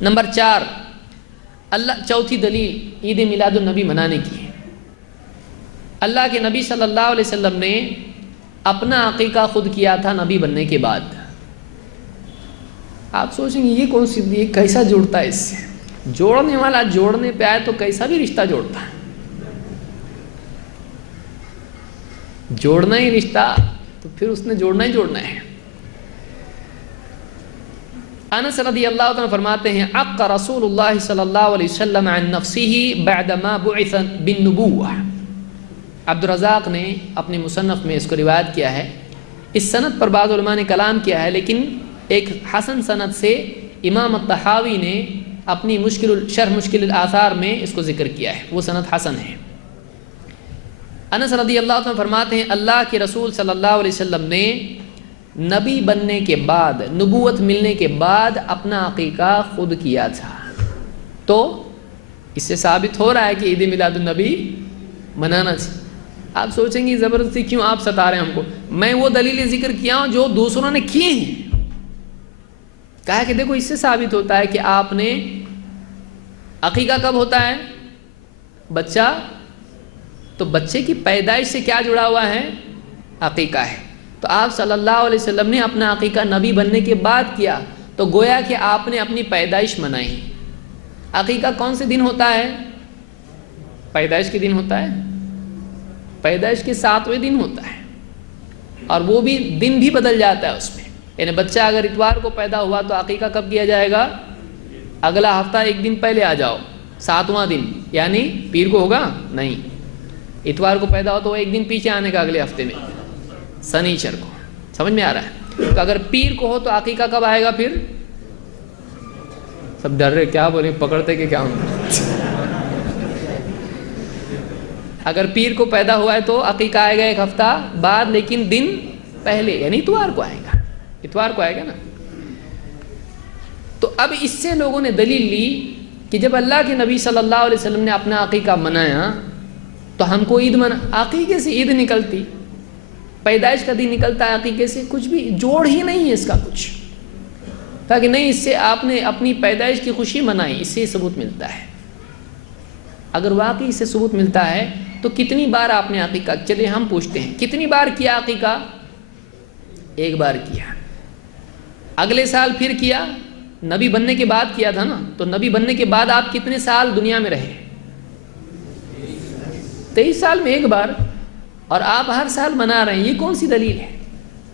Number 4 چوتھی دلیل عید میلاد النبی منانے کی ہے۔ اللہ کے نبی صلی اللہ علیہ وسلم نے اپنا عقیقہ خود کیا تھا نبی بننے کے بعد۔ آپ سوچیں گے یہ کون سی، یہ کیسا جوڑتا ہے؟ اس سے جوڑنے والا جوڑنے پہ آئے تو کیسا بھی رشتہ جوڑتا ہے، جوڑنا ہی رشتہ تو پھر اس نے جوڑنا ہی جوڑنا ہے۔ انس رضی اللہ عنہ فرماتے ہیں عق رسول اللہ صلی اللہ علیہ وسلم عن نفسه بعدما بعث بالنبوہ۔ عبدالرزاق نے اپنے مصنف میں اس کو روایت کیا ہے، اس سند پر بعض علماء نے کلام کیا ہے، لیکن ایک حسن سند سے امام الطحاوی نے اپنی شرح مشکل الآثار میں اس کو ذکر کیا ہے، وہ سند حسن ہے۔ انس رضی اللہ عنہ فرماتے ہیں اللہ کے رسول صلی اللہ علیہ وسلم نے نبی بننے کے بعد، نبوت ملنے کے بعد اپنا عقیقہ خود کیا تھا۔ تو اس سے ثابت ہو رہا ہے کہ عید میلاد النبی منانا چاہیے۔ آپ سوچیں گے زبردستی کیوں آپ ستا رہے ہیں ہم کو؟ میں وہ دلیلیں ذکر کیا ہوں جو دوسروں نے کیے ہیں۔ کہا کہ دیکھو اس سے ثابت ہوتا ہے کہ آپ نے، عقیقہ کب ہوتا ہے؟ بچہ، تو بچے کی پیدائش سے کیا جڑا ہوا ہے؟ عقیقہ ہے۔ تو آپ صلی اللہ علیہ وسلم نے اپنا عقیقہ نبی بننے کے بعد کیا، تو گویا کہ آپ نے اپنی پیدائش منائی۔ عقیقہ کون سے دن ہوتا ہے؟ پیدائش کے دن ہوتا ہے، پیدائش کے 7ویں دن ہوتا ہے، اور وہ بھی دن بھی بدل جاتا ہے اس میں۔ یعنی بچہ اگر اتوار کو پیدا ہوا تو عقیقہ کب کیا جائے گا؟ اگلا ہفتہ ایک دن پہلے آ جاؤ، 7واں دن، یعنی پیر کو ہوگا نہیں، اتوار کو پیدا ہو تو وہ ایک دن پیچھے آنے کا اگلے ہفتے میں، سنیچر کو۔ سمجھ میں آ رہا ہے؟ تو اگر پیر کو ہو تو عقیقہ کب آئے گا پھر؟ سب ڈر رہے کیا بولیں، پکڑتے کہ کیا ہوں؟ اگر پیر کو پیدا ہوا ہے تو عقیقہ آئے گا ایک ہفتہ بعد، لیکن دن پہلے، یعنی اتوار کو آئے گا، اتوار کو آئے گا نا۔ تو اب اس سے لوگوں نے دلیل لی کہ جب اللہ کے نبی صلی اللہ علیہ وسلم نے اپنا عقیقہ منایا تو ہم کو عید عقیقے سے عید نکلتی، پیدائش کا دن نکلتا ہے عقیقے سے، کچھ بھی جوڑ ہی نہیں ہے اس کا کچھ، تاکہ نہیں اس سے آپ نے اپنی پیدائش کی خوشی منائی، اس سے ثبوت ملتا ہے۔ اگر واقعی اس سے ثبوت ملتا ہے تو کتنی بار آپ نے عقیقہ، چلیے ہم پوچھتے ہیں کتنی بار کیا عقیقہ؟ ایک بار کیا، اگلے سال پھر کیا، نبی بننے کے بعد کیا تھا نا، تو نبی بننے کے بعد آپ کتنے سال دنیا میں رہے؟ 23 سال میں ایک بار، اور آپ ہر سال منا رہے ہیں، یہ کون سی دلیل ہے؟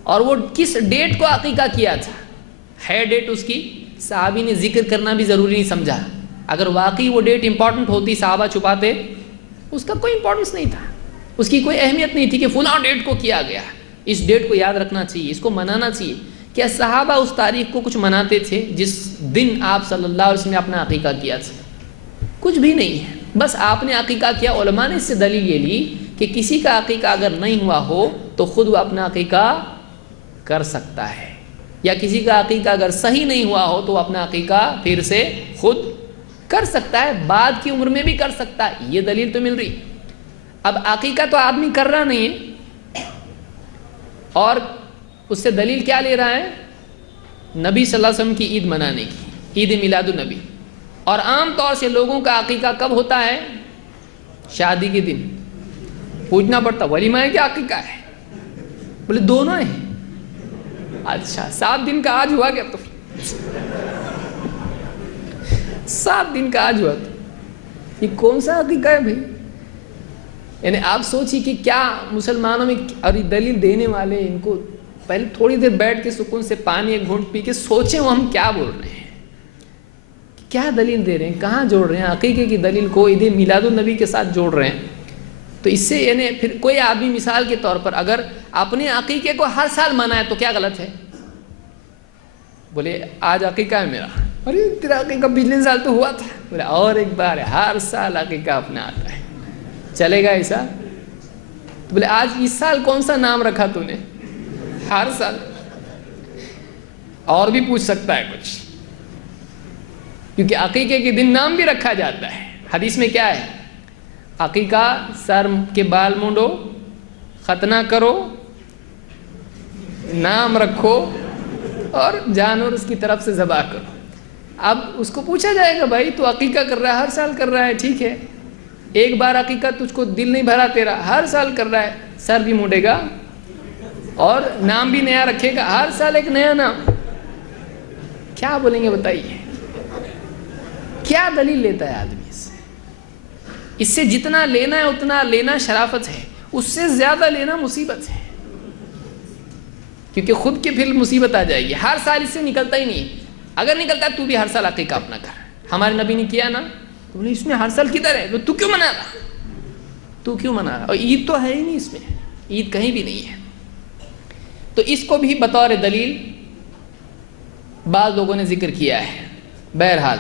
اور وہ کس ڈیٹ کو عقیقہ کیا تھا؟ ہے ڈیٹ اس کی صحابی نے ذکر کرنا بھی ضروری نہیں سمجھا۔ اگر واقعی وہ ڈیٹ امپورٹنٹ ہوتی، صحابہ چھپاتے، اس کا کوئی امپورٹنس نہیں تھا، اس کی کوئی اہمیت نہیں تھی کہ فلاں ڈیٹ کو کیا گیا، اس ڈیٹ کو یاد رکھنا چاہیے، اس کو منانا چاہیے۔ کیا صحابہ اس تاریخ کو کچھ مناتے تھے جس دن آپ صلی اللہ علیہ وسلم نے اپنا عقیقہ کیا تھا؟ کچھ بھی نہیں ہے، بس آپ نے عقیقہ کیا۔ علماء نے اس سے دلیل یہ لی کہ کسی کا عقیقہ اگر نہیں ہوا ہو تو خود وہ اپنا عقیقہ کر سکتا ہے، یا کسی کا عقیقہ اگر صحیح نہیں ہوا ہو تو وہ اپنا عقیقہ پھر سے خود کر سکتا ہے، بعد کی عمر میں بھی کر سکتا ہے۔ یہ دلیل تو مل رہی۔ اب عقیقہ تو آدمی کر رہا نہیں ہے، اور اس سے دلیل کیا لے رہا ہے؟ نبی صلی اللہ علیہ وسلم کی عید منانے کی، عید میلاد النبی۔ اور عام طور سے لوگوں کا عقیقہ کب ہوتا ہے؟ شادی کے دن۔ پوچھنا پڑتا ولیمہ ہے کیا عقیقہ ہے؟ بولے دونوں ہیں۔ اچھا 7 دن کا آج ہوا کیا؟ تو 7 دن کا آج ہوا تو یہ کون سا عقیقہ ہے بھائی؟ یعنی آپ سوچیے کہ کیا مسلمانوں میں، اور یہ دلیل دینے والے ان کو پہلے تھوڑی دیر بیٹھ کے سکون سے پانی ایک گھونٹ پی کے سوچیں وہ ہم کیا بول رہے ہیں، کیا دلیل دے رہے ہیں، کہاں جوڑ رہے ہیں؟ عقیقے کی دلیل کو عید میلاد النبی کے ساتھ جوڑ رہے ہیں۔ تو اس سے یعنی پھر کوئی آدمی مثال کے طور پر اگر اپنے عقیقے کو ہر سال منائے تو کیا غلط ہے؟ بولے آج عقیقہ ہے میرا، ارے تیرا عقیقہ پچھلے سال تو ہوا تھا، بولے اور ایک بار ہے، ہر سال عقیقہ اپنا آتا ہے، چلے گا ایسا؟ تو بولے آج اس سال کون سا نام رکھا تو نے؟ ہر سال اور بھی پوچھ سکتا ہے کچھ، کیونکہ عقیقے کے دن نام بھی رکھا جاتا ہے۔ حدیث میں کیا ہے؟ عقیقہ سر کے بال مونڈو، ختنہ کرو، نام رکھو، اور جانور اس کی طرف سے ذبح کرو۔ اب اس کو پوچھا جائے گا بھائی تو عقیقہ کر رہا ہے، ہر سال کر رہا ہے، ٹھیک ہے، ایک بار عقیقہ تجھ کو دل نہیں بھرا تیرا، ہر سال کر رہا ہے، سر بھی موڑے گا اور نام بھی نیا رکھے گا، ہر سال ایک نیا نام، کیا بولیں گے بتائیے؟ کیا دلیل لیتا ہے آدمی اس سے جتنا لینا ہے اتنا لینا شرافت ہے، اس سے زیادہ لینا مصیبت ہے، کیونکہ خود کی پھر مصیبت آ جائے گی، ہر سال اس سے نکلتا ہی نہیں، اگر نکلتا ہے تو بھی ہر سال عقیقہ اپنا کر، ہمارے نبی نے کیا نا، تو بولے اس میں ہر سال کدھر ہے، تو کیوں منا رہا، تو کیوں منا رہا، اور عید تو ہے ہی نہیں، اس میں عید کہیں بھی نہیں ہے۔ تو اس کو بھی بطور دلیل بعض لوگوں نے ذکر کیا ہے۔ بہرحال